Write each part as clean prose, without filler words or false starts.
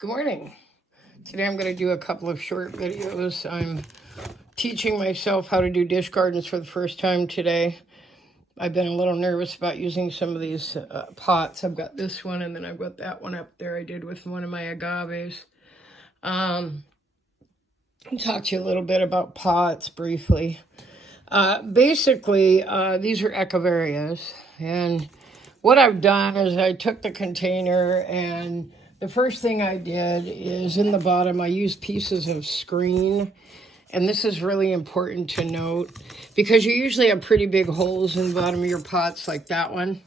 Good morning. Today I'm going to do a couple of short videos. I'm teaching myself how to do dish gardens for the first time today. I've been a little nervous about using some of these pots. I've got this one and then I've got that one up there I did with one of my agaves. I'll talk to you a little bit about pots briefly. Basically, these are echeverias, and what I've done is I took the container, and the first thing I did is in the bottom I used pieces of screen, and this is really important to note because you usually have pretty big holes in the bottom of your pots like that one,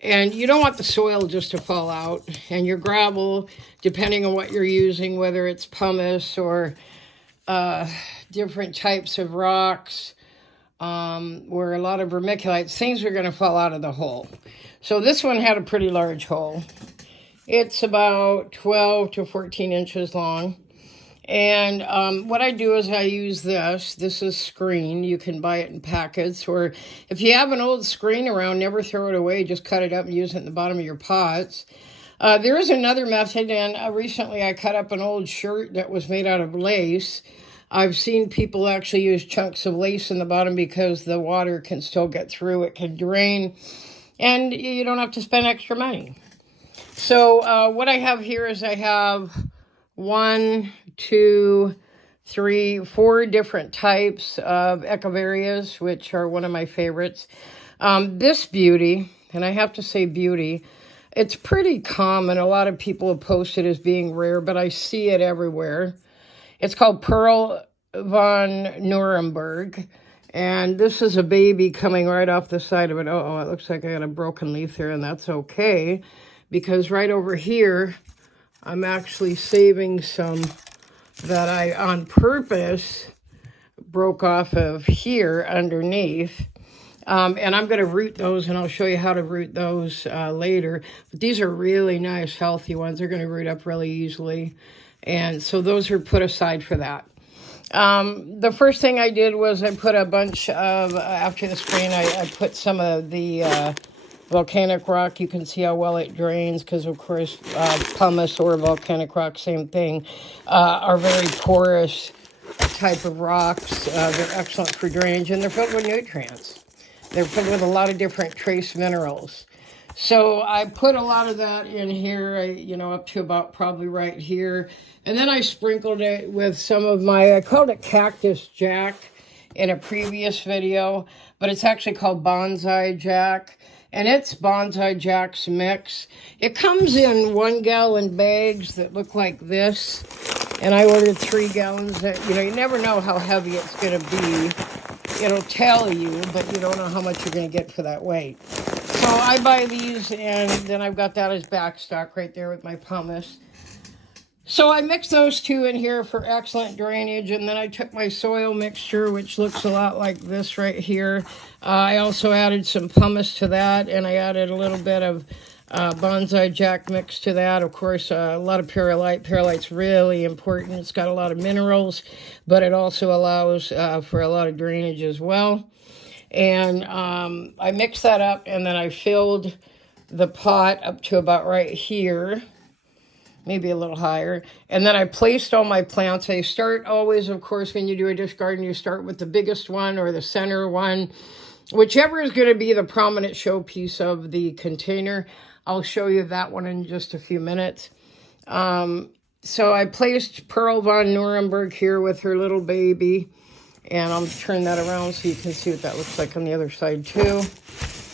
and you don't want the soil just to fall out, and your gravel, depending on what you're using, whether it's pumice or different types of rocks, or a lot of vermiculites, things are going to fall out of the hole. So this one had a pretty large hole. It's about 12 to 14 inches long. And what I do is I use this. This is screen. You can buy it in packets. Or if you have an old screen around, never throw it away. Just cut it up and use it in the bottom of your pots. There is another method, and recently I cut up an old shirt that was made out of lace. I've seen people actually use chunks of lace in the bottom because the water can still get through. It can drain, and you don't have to spend extra money. So what I have here is I have 1, 2, 3, 4 different types of echeverias, which are one of my favorites. This beauty, and I have to say beauty, it's pretty common. A lot of people have posted as being rare, but I see it everywhere. It's called Pearl von Nuremberg, and this is a baby coming right off the side of it. Oh, it looks like I got a broken leaf there, and that's okay, because right over here, I'm actually saving some that I, on purpose, broke off of here underneath. And I'm going to root those, and I'll show you how to root those later. But these are really nice, healthy ones. They're going to root up really easily. And so those are put aside for that. The first thing I did was I put a bunch of, after the spraying, I put some of the volcanic rock. You can see how well it drains because, of course, pumice or volcanic rock, same thing, are very porous type of rocks. They're excellent for drainage, and they're filled with nutrients. They're filled with a lot of different trace minerals. So I put a lot of that in here, up to about probably right here. And then I sprinkled it with some of I called it Cactus Jack in a previous video, but it's actually called Bonsai Jack. And it's Bonsai Jack's mix. It comes in 1 gallon bags that look like this. And I ordered 3 gallons. You never know how heavy it's going to be. It'll tell you, but you don't know how much you're going to get for that weight. So I buy these, and then I've got that as backstock right there with my pumice. So I mixed those two in here for excellent drainage, and then I took my soil mixture, which looks a lot like this right here. I also added some pumice to that, and I added a little bit of Bonsai Jack mix to that. Of course, a lot of perlite. Perlite's really important. It's got a lot of minerals, but it also allows for a lot of drainage as well. And I mixed that up, and then I filled the pot up to about right here, maybe a little higher. And then I placed all my plants. I start always, of course, when you do a dish garden, you start with the biggest one or the center one, whichever is going to be the prominent showpiece of the container. I'll show you that one in just a few minutes. So I placed Pearl von Nuremberg here with her little baby. And I'll turn that around so you can see what that looks like on the other side too.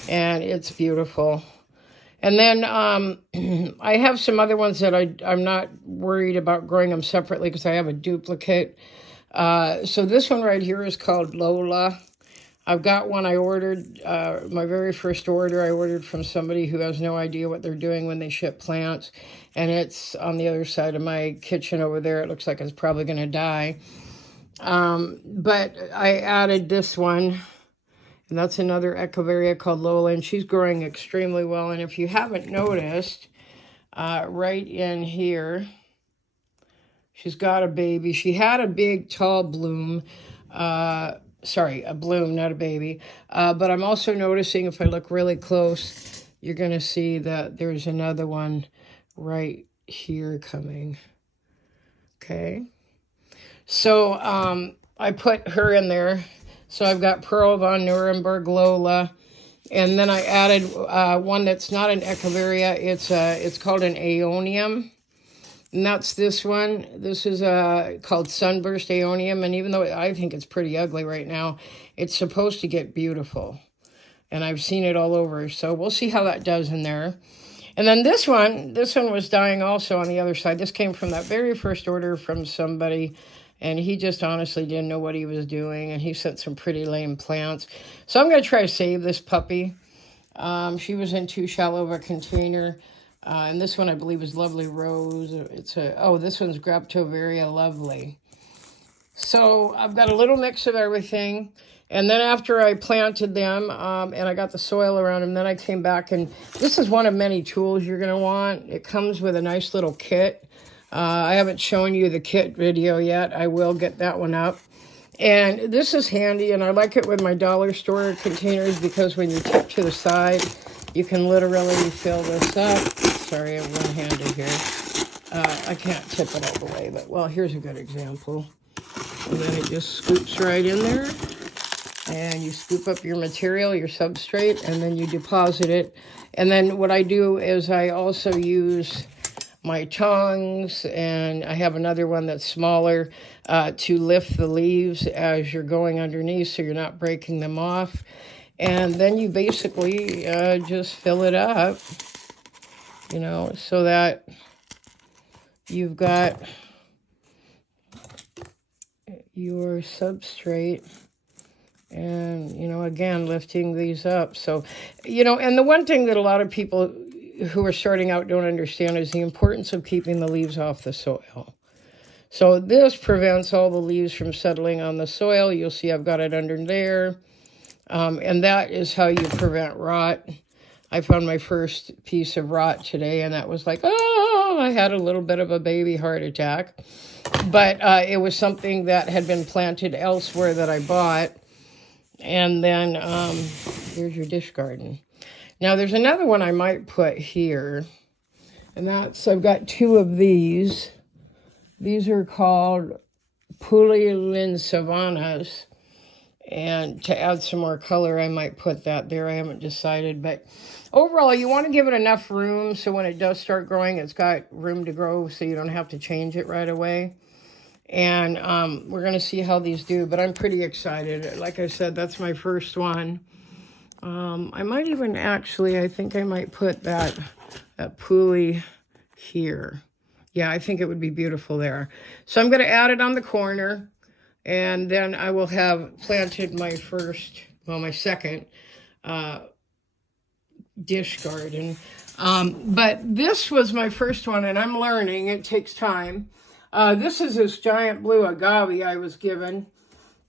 And it's beautiful. And then I have some other ones that I'm not worried about growing them separately because I have a duplicate. So this one right here is called Lola. I've got one I ordered, my very first order I ordered from somebody who has no idea what they're doing when they ship plants. And it's on the other side of my kitchen over there. It looks like it's probably going to die. But I added this one, and that's another echeveria called Lola, and she's growing extremely well. And if you haven't noticed, right in here, she's got a baby. She had a big, tall bloom. Sorry, a bloom, not a baby. But I'm also noticing, if I look really close, you're going to see that there's another one right here coming. Okay. So I put her in there. So I've got Pearl von Nuremberg Lola. And then I added one that's not an Echeveria. It's called an Aeonium. And that's this one. This is called Sunburst Aeonium. And even though I think it's pretty ugly right now, it's supposed to get beautiful. And I've seen it all over. So we'll see how that does in there. And then this one was dying also on the other side. This came from that very first order from somebody. And he just honestly didn't know what he was doing. And he sent some pretty lame plants. So I'm going to try to save this puppy. She was in too shallow of a container. And this one, I believe, is Lovely Rose. This one's Graptoveria Lovely. So I've got a little mix of everything. And then after I planted them and I got the soil around them, then I came back. And this is one of many tools you're going to want. It comes with a nice little kit. I haven't shown you the kit video yet. I will get that one up. And this is handy, and I like it with my dollar store containers because when you tip to the side, you can literally fill this up. Sorry, I'm one-handed here. I can't tip it all the way, but, well, here's a good example. And then it just scoops right in there. And you scoop up your material, your substrate, and then you deposit it. And then what I do is I also use my tongs, and I have another one that's smaller to lift the leaves as you're going underneath so you're not breaking them off. And then you basically just fill it up, you know, so that you've got your substrate. And, you know, again, lifting these up. So, you know, and the one thing that a lot of people who are starting out don't understand is the importance of keeping the leaves off the soil. So this prevents all the leaves from settling on the soil. You'll see I've got it under there. And that is how you prevent rot. I found my first piece of rot today, and that was like, oh, I had a little bit of a baby heart attack. But it was something that had been planted elsewhere that I bought. And then here's your dish garden. Now, there's another one I might put here, and that's, I've got two of these. These are called Pulilin Savannas, and to add some more color, I might put that there. I haven't decided, but overall, you want to give it enough room so when it does start growing, it's got room to grow so you don't have to change it right away. And we're going to see how these do, but I'm pretty excited. Like I said, that's my first one. I might even actually, I think I might put that pulley here. Yeah, I think it would be beautiful there. So I'm going to add it on the corner, and then I will have planted my second dish garden. But this was my first one, and I'm learning. It takes time. This is this giant blue agave I was given.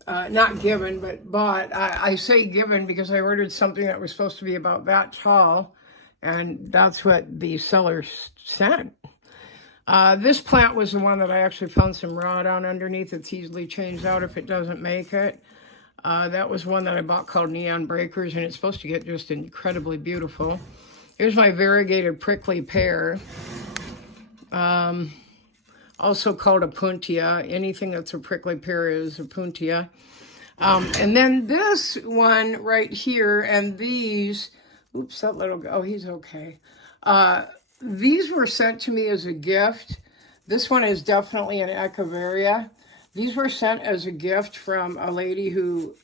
Not given, but bought. I say given because I ordered something that was supposed to be about that tall, and that's what the seller sent. This plant was the one that I actually found some rot on underneath. It's easily changed out if it doesn't make it. That was one that I bought called Neon Breakers, and it's supposed to get just incredibly beautiful. Here's my variegated prickly pear. Also called a puntia. Anything that's a prickly pear is a puntia. And then this one right here, and these, oops, that little guy, oh, he's okay. These were sent to me as a gift. This one is definitely an Echeveria. These were sent as a gift from a lady who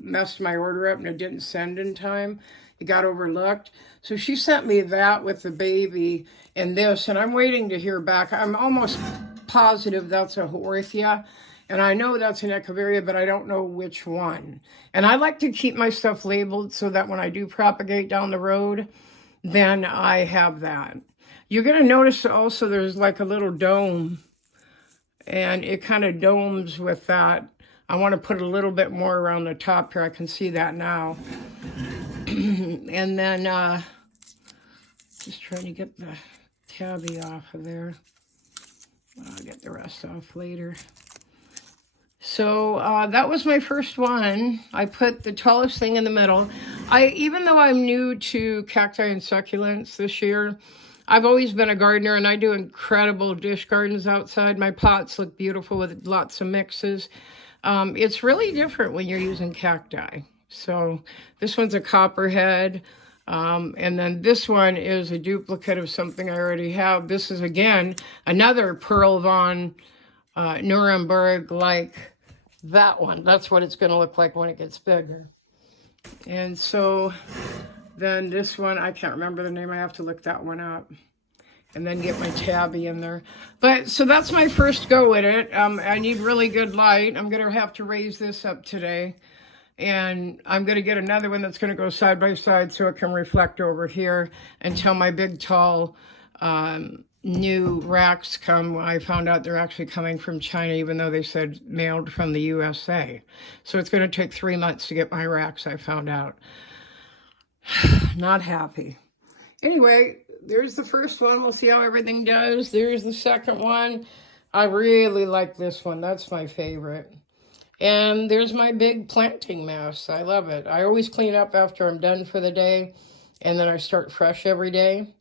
messed my order up and it didn't send in time. It got overlooked. So she sent me that with the baby and this, and I'm waiting to hear back. I'm almost positive that's a Haworthia, and I know that's an Echeveria, but I don't know which one. And I like to keep my stuff labeled so that when I do propagate down the road, then I have that. You're going to notice also there's like a little dome, and it kind of domes with that. I want to put a little bit more around the top here. I can see that now. And then just trying to get the tabby off of there. I'll get the rest off later. So that was my first one. I put the tallest thing in the middle. Even though I'm new to cacti and succulents this year, I've always been a gardener, and I do incredible dish gardens outside. My pots look beautiful with lots of mixes. It's really different when you're using cacti. So this one's a copperhead. And then this one is a duplicate of something I already have. This is, again, another Pearl von Nuremberg, like that one. That's what it's going to look like when it gets bigger. And so then this one, I can't remember the name. I have to look that one up and then get my tabby in there. But so that's my first go at it. I need really good light. I'm going to have to raise this up today. And I'm going to get another one that's going to go side by side so it can reflect over here until my big, tall new racks come. I found out they're actually coming from China, even though they said mailed from the USA. So it's going to take 3 months to get my racks, I found out. Not happy. Anyway, there's the first one. We'll see how everything does. There's the second one. I really like this one. That's my favorite. And there's my big planting mess. I love it. I always clean up after I'm done for the day, and then I start fresh every day.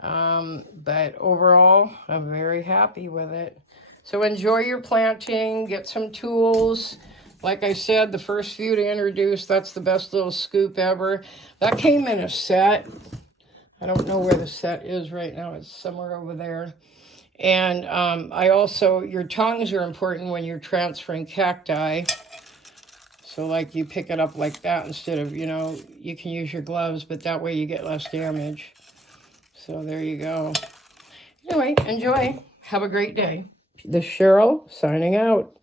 But overall, I'm very happy with it. So enjoy your planting, get some tools. Like I said, the first few to introduce, that's the best little scoop ever. That came in a set. I don't know where the set is right now. It's somewhere over there. And I also, your tongs are important when you're transferring cacti. So like you pick it up like that instead of, you can use your gloves, but that way you get less damage. So there you go. Anyway, enjoy. Have a great day. This is Cheryl signing out.